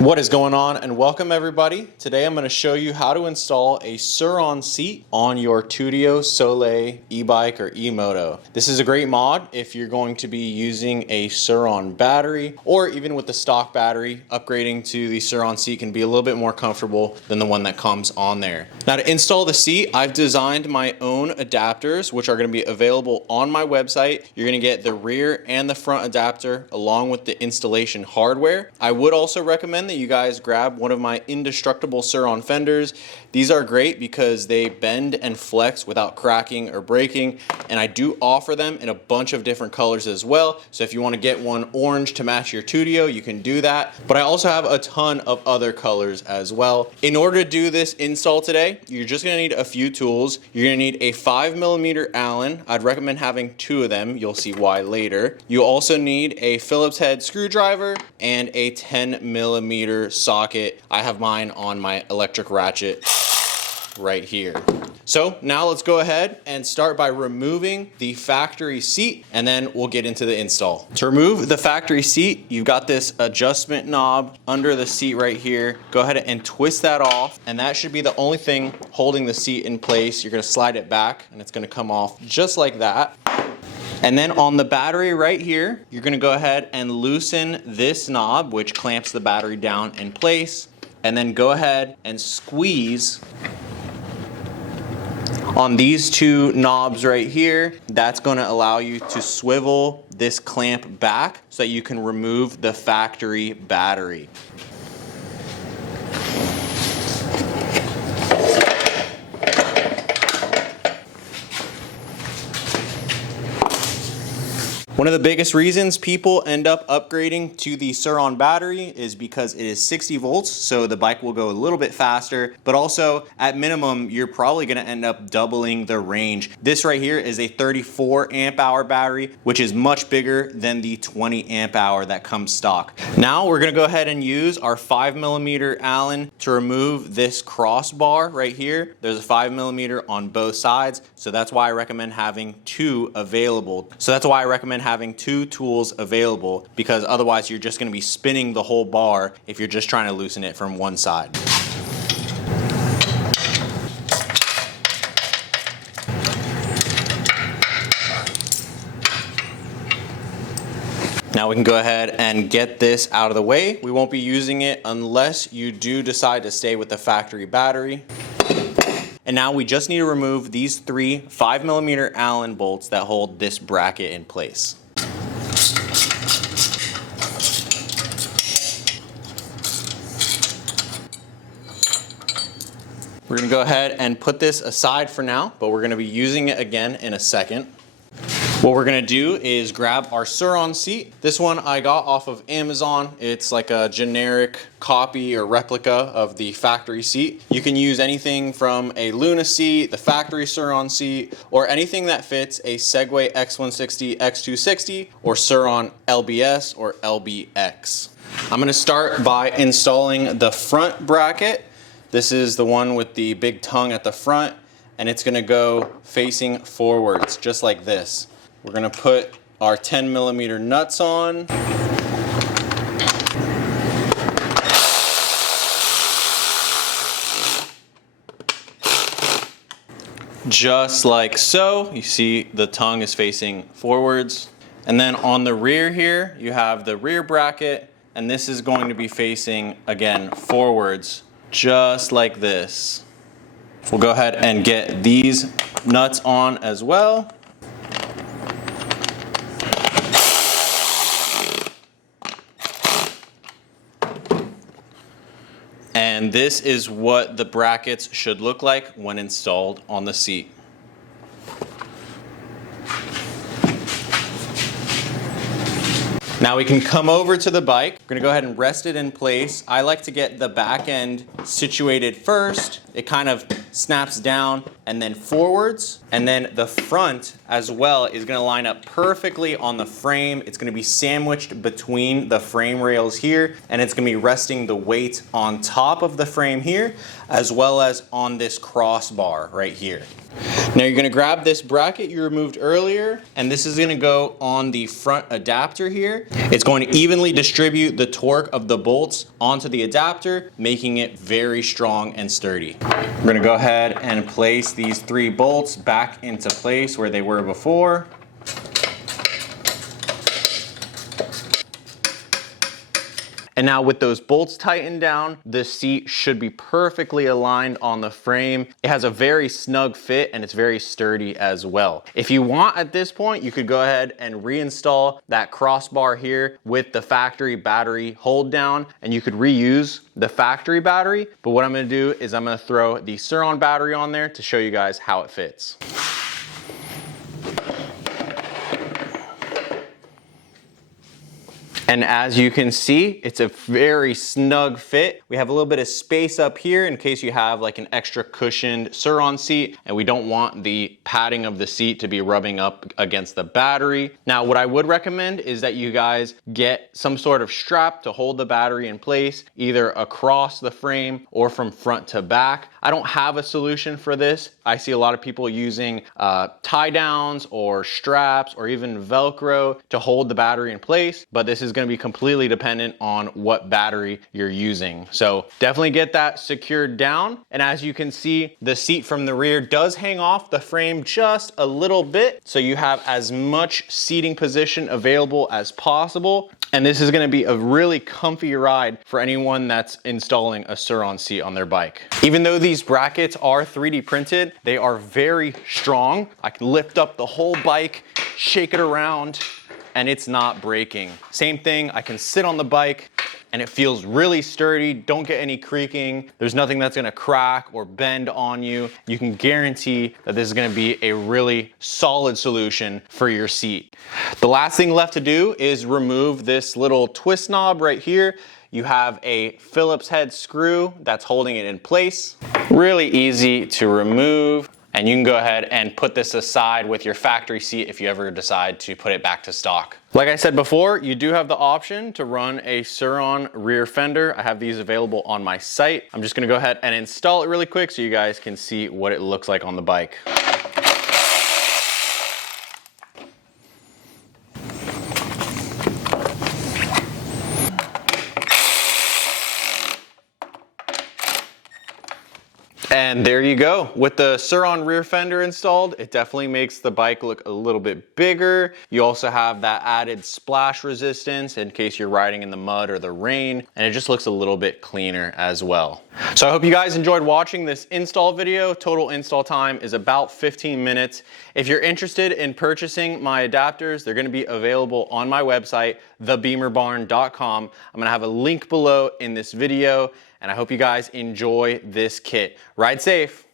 What is going on, and welcome everybody. Today I'm going to show you how to install a Surron seat on your Tuttio, Soleil, e-bike, or e-moto. This is a great mod if you're going to be using a Surron battery, or even with the stock battery, upgrading to the Surron seat can be a little bit more comfortable than the one that comes on there. Now to install the seat, I've designed my own adapters, which are going to be available on my website. You're going to get the rear and the front adapter along with the installation hardware. I would also recommend that you guys grab one of my indestructible Surron fenders. These are great because they bend and flex without cracking or breaking, and I do offer them in a bunch of different colors as well. So if you want to get one orange to match your Tuttio, you can do that. But I also have a ton of other colors as well. In order to do this install today, you're just going to need a few tools. You're going to need a 5mm Allen. I'd recommend having 2 of them. You'll see why later. You also need a Phillips head screwdriver and a 10mm socket. I have mine on my electric ratchet right here. So now let's go ahead and start by removing the factory seat, and then we'll get into the install. To remove the factory seat, you've got this adjustment knob under the seat right here. Go ahead and twist that off, and that should be the only thing holding the seat in place. You're going to slide it back and it's going to come off just like that. And then on the battery right here, you're going to go ahead and loosen this knob, which clamps the battery down in place, and then go ahead and squeeze on these 2 knobs right here. That's going to allow you to swivel this clamp back so that you can remove the factory battery. One of the biggest reasons people end up upgrading to the Surron battery is because it is 60 volts, so the bike will go a little bit faster, but also at minimum, you're probably gonna end up doubling the range. This right here is a 34 amp hour battery, which is much bigger than the 20 amp hour that comes stock. Now we're gonna go ahead and use our 5mm Allen to remove this crossbar right here. There's a 5mm on both sides, so that's why I recommend having 2 available. So that's why I recommend having 2 tools available, because otherwise you're just going to be spinning the whole bar if you're just trying to loosen it from one side. Now we can go ahead and get this out of the way. We won't be using it unless you do decide to stay with the factory battery. And now we just need to remove these 3 5mm Allen bolts that hold this bracket in place. We're going to go ahead and put this aside for now, but we're going to be using it again in a second. What we're going to do is grab our Surron seat. This one I got off of Amazon. It's like a generic copy or replica of the factory seat. You can use anything from a Luna seat, the factory Surron seat, or anything that fits a Segway X160, X260, or Surron LBS or LBX. I'm going to start by installing the front bracket. This is the one with the big tongue at the front, and it's going to go facing forwards just like this. We're going to put our 10mm nuts on. Just like so. You see the tongue is facing forwards. And then on the rear here, you have the rear bracket, and this is going to be facing, again, forwards, just like this. We'll go ahead and get these nuts on as well. And this is what the brackets should look like when installed on the seat. Now we can come over to the bike. We're gonna go ahead and rest it in place. I like to get the back end situated first. It kind of snaps down and then forwards. And then the front as well is gonna line up perfectly on the frame. It's gonna be sandwiched between the frame rails here, and it's gonna be resting the weight on top of the frame here, as well as on this crossbar right here. Now you're gonna grab this bracket you removed earlier, and this is gonna go on the front adapter here. It's going to evenly distribute the torque of the bolts onto the adapter, making it very strong and sturdy. We're gonna go ahead and place these 3 bolts back into place where they were before. And now with those bolts tightened down, the seat should be perfectly aligned on the frame. It has a very snug fit and it's very sturdy as well. If you want at this point, you could go ahead and reinstall that crossbar here with the factory battery hold down, and you could reuse the factory battery. But what I'm gonna do is I'm gonna throw the Surron battery on there to show you guys how it fits. And as you can see, it's a very snug fit. We have a little bit of space up here in case you have like an extra cushioned Surron seat, and we don't want the padding of the seat to be rubbing up against the battery. Now, what I would recommend is that you guys get some sort of strap to hold the battery in place, either across the frame or from front to back. I don't have a solution for this. I see a lot of people using tie downs or straps or even Velcro to hold the battery in place, but this is going to be completely dependent on what battery you're using. So definitely get that secured down. And as you can see, the seat from the rear does hang off the frame just a little bit, so you have as much seating position available as possible. And this is going to be a really comfy ride for anyone that's installing a Surron seat on their bike. Even though these brackets are 3D printed, they are very strong. I can lift up the whole bike, shake it around, and it's not breaking. Same thing, I can sit on the bike and it feels really sturdy, don't get any creaking. There's nothing that's gonna crack or bend on you. You can guarantee that this is gonna be a really solid solution for your seat. The last thing left to do is remove this little twist knob right here. You have a Phillips head screw that's holding it in place. Really easy to remove. And you can go ahead and put this aside with your factory seat if you ever decide to put it back to stock. Like I said before, you do have the option to run a Surron rear fender. I have these available on my site. I'm just gonna go ahead and install it really quick so you guys can see what it looks like on the bike. And there you go. With the Surron rear fender installed, it definitely makes the bike look a little bit bigger. You also have that added splash resistance in case you're riding in the mud or the rain, and it just looks a little bit cleaner as well. So I hope you guys enjoyed watching this install video. Total install time is about 15 minutes. If you're interested in purchasing my adapters, they're gonna be available on my website, thebeamerbarn.com. I'm gonna have a link below in this video, and I hope you guys enjoy this kit. Ride safe.